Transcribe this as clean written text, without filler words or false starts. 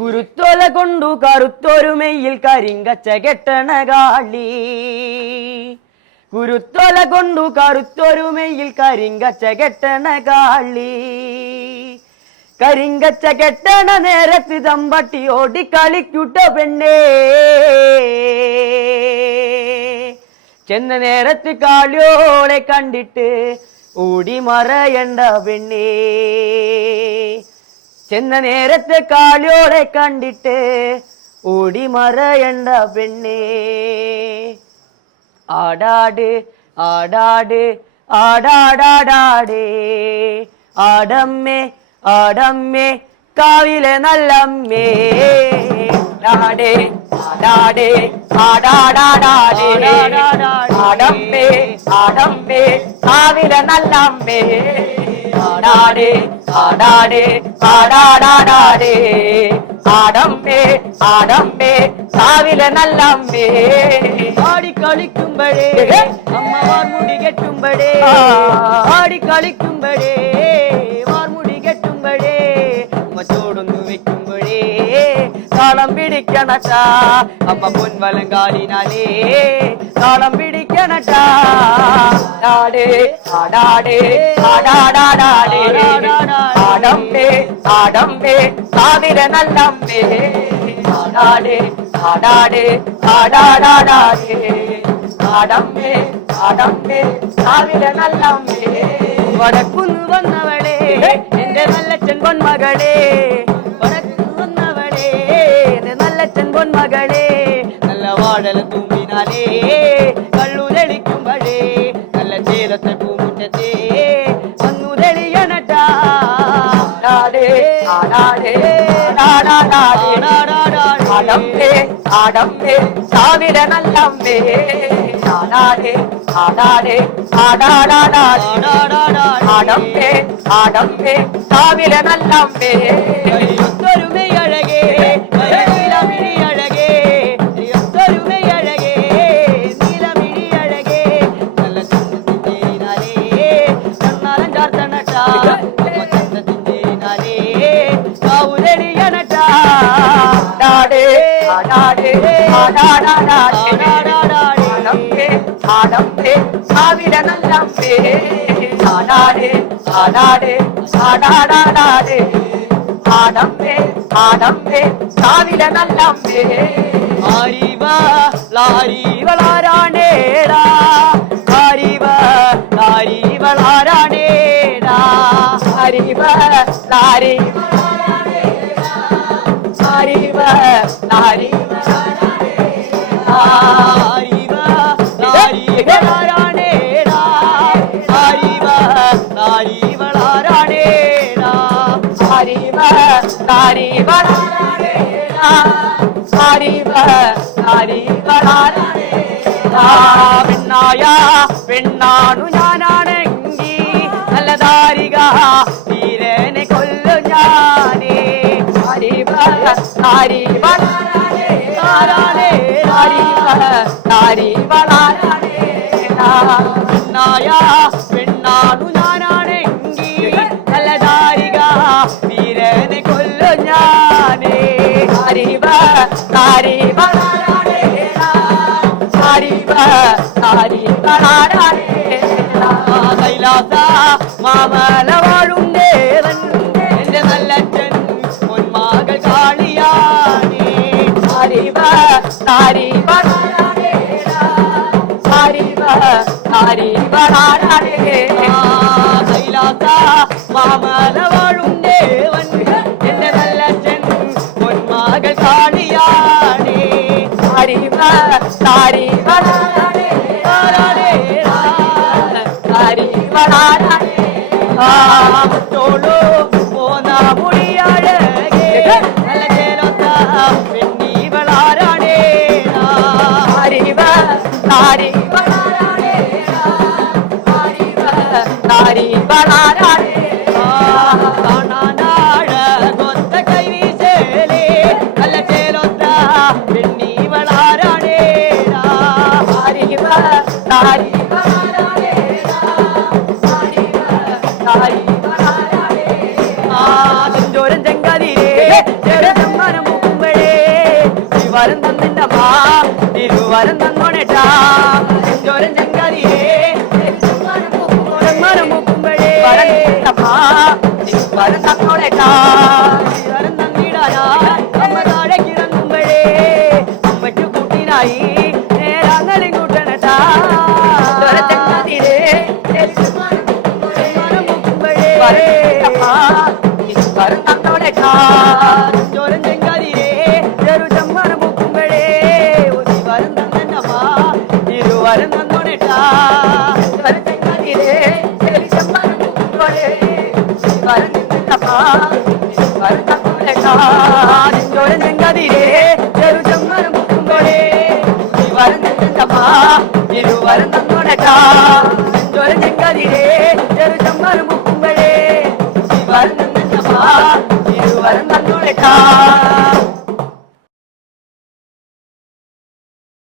കുരുത്തോല കൊണ്ടു കറുത്തൊരുമയിൽ കരിങ്കച്ച കെട്ടണ കാളി കുരുത്തോല കൊണ്ടു കറുത്തൊരുമയിൽ കരിങ്കച്ച കെട്ടണ കാളി കരിങ്കച്ച കെട്ടണ നേരത്ത് തമ്പട്ടി ഓടി കളിക്കൂട്ട പെണ്ണേ ചെന്ന നേരത്ത് കാളിയോളെ കണ്ടിട്ട് ഓടി മറയണ്ട പെണ്ണേ ചെന്ന നേരത്തെ കാളിയോളെ കണ്ടിട്ട് ഓടി മറയണ്ട പെണ്ണേ ആടാട് ആടാട് ആടാടാടാടേ ആടമ്മേ ആടമ്മേ കാവിലെ നല്ലമ്മേ ആടാടേ ആടാടേ ആടാടാടാടേ ആടമ്മേ ആടമ്മേ കാവിലെ നല്ലമ്മേ ആടാടേ ആടാടേ ആടാടാടാടേ ആടമ്മേ ആടമ്മേ കാവിലെ നല്ലമ്മേ ആടി കളിക്കുമ്പഴേ അമ്മ വാർമുടി കെട്ടുമ്പഴേ ആടി കളിക്കുമ്പഴേ വാർമുടി കെട്ടുമ്പഴേ അമ്മച്ചോടൊന്നു വെക്കുമ്പഴേ താളം പിടിക്കണട്ടാ അമ്മ പൊൻവലം കാലിനാലേ താളം പിടിക്കണട്ടാ ആടാടേ ആടാടേ ആടാടാടാടേ ആടമ്മേ ആടമ്മേ കാവിലെ നല്ലമ്മേ ആടാടേ ആടാടേ ആടാടാടാടേ ആടമ്മേ ആടമ്മേ കാവിലെ നല്ലമ്മേ വടക്കുന്ന് വന്നവളേ എന്റെ നല്ലച്ഛൻ പൊന്മകളേ വടക്കുന്ന് വന്നവളേ എന്റെ നല്ലച്ഛൻ പൊന്മകളേ നല്ല വാടല തൂമ്പിനാലേ കള്ളു തെളിക്കുമ്പഴേ നല്ല ചേലത്തെ പൂമുറ്റത്തേ വന്നു തെളിയണട്ടാ ആടാടേ ആടാടേ ആടാടാടേ ആടമ്മേ ആടമ്മേ കാവിലെ നല്ലമ്മേ ആടാടേ ആടാടേ ആടാടാടാടേ ആടമ്മേ ആടമ്മേ കാവിലെ നല്ലമ്മേ ഒത്തൊരുമൈ അഴകേ നീലമിഴി അഴകേ ഒത്തൊരുമൈ അഴകേ നീലമിഴി അഴകേ നല്ല ചന്തത്തിനാലേ കണ്ണാലം ചാർത്തണട്ടാ ചന്തത്തിനാലേ കാവുതെളിയണട്ടാ ആടാടേ ആടാടേ ആടാടാടാടേ ആടമ്മേ ആടമ്മേ കാവിലെ നല്ലമ്മേ ആടാടേ ആടാടേ ആടാടാടാടേ ആടമ്മേ ആടമ്മേ കാവിലെ നല്ലമ്മേ ആരിവ ലാരിവളാരാണേടാ ആരിവ ലാരിവളാരാണേടാ ആരിവ ലാരിവളാരാണേടാ ആരിവ ലാരിവളാരാണേടാ ആരിവ ലാരിവളാരാണേടാ ആരിവ ലാരിവളാരാണേടാ ആരിവ ലാരിവളാരാണേടാ ആരിവ ലാരിവളാരാണേടാ പെണ്ണായ പെണ്ണാണു ഞാനാണെങ്കി നല്ല ദാരിക വീരനെ കൊല്ലു ഞാനേ ആരിവ ലാരിവളാരാണേടാ ആരിവ ലാരിവളാരാണേടാ പെണ്ണായ പെണ്ണാണു ഞാനാണെങ്കി നല്ല ദാരിക വീരനെ കൊല്ലു ഞാനേ ആരിവ ലാരിവളാരാണേടാ ആരിവ ലാരിവളാരാണേടാ കൈലാസ മാമല വാഴും ദേവൻ എന്റെ നല്ലച്ഛൻ പൊന്മകൾ കാളിയാണേ ആരിവ ലാരിവളാരാണേടാ ആരിവ ലാരിവളാരാണേടാ കൈലാസ മാമല വാഴും ദേവൻ എന്റെ നല്ലച്ഛൻ പൊന്മകൾ കാളിയാണേ ആരിവ ലാരിവളാരാണേടാ ോളൂ പോന്ന മുടിയഴകേ നല്ല ചേലൊത്ത പെണ്ണീവളാരാണേടാ ആരിവ ലാരിവളാരാണേടാ ആരിവ ലാരിവളാരാണേടാ കാണാനാഴ കൊത്ത കൈവീശലേ നല്ല ചേലൊത്ത പെണ്ണീവളാരാണേടാ ആരിവ ലാരിവളാരാണേടാ ആരിവ ലാരിവളാരാണേടാ ചെങ്കതിരേ ചെറുതമ്മനമു ഇരുവരും തന്നിട്ടപ്പാ ഇരുവരും തന്നോണേട്ടാ ചോരം ചെങ്കാരിയേ മരം മുക്കുമ്പഴേ തപ്പാ ഇരുവരും തന്നോണേട്ടാ ഇരുവരും തന്നിടാനാ അമ്മ താഴെ കിടന്നുമ്പഴേ അമ്മയ്ക്ക് കൂട്ടിനായി നേരാങ്ങളും കൂട്ടണട്ടാ ചോരം ചെങ്കാരിയേ മരം മുക്കുമ്പഴേ തപ്പാ ഇരുവരും തന്നോണേട്ടാ ചോരം ചെങ്കാരിയേ ചെറു ചമ്മനം മുക്കുമ്പഴേ ഇരുവരും തന്നമ്മ ഇരുവരും തന്നോണേട്ടാ ചോരം ചെങ്കാരിയേ ചെറു ചമ്മനം മുക്കുമ്പഴേ ഇരുവരും തന്നമ്മ ഇരുവരും തന്നോണേട്ടാ ചോരം ചെങ്കാരിയേ ചെറു ചമ്മനം മുക്കുമ്പഴേ ഇരുവരും തന്നമ്മ ഇരുവരും തന്നോണേട്ടാ ചോരം ചെങ്കാരിയേ ചെറു ചമ്മനം മുക്കുമ്പഴേ ഇരുവരും തന്നമ്മ ഇരുവരും തന്നോണേട്ടാ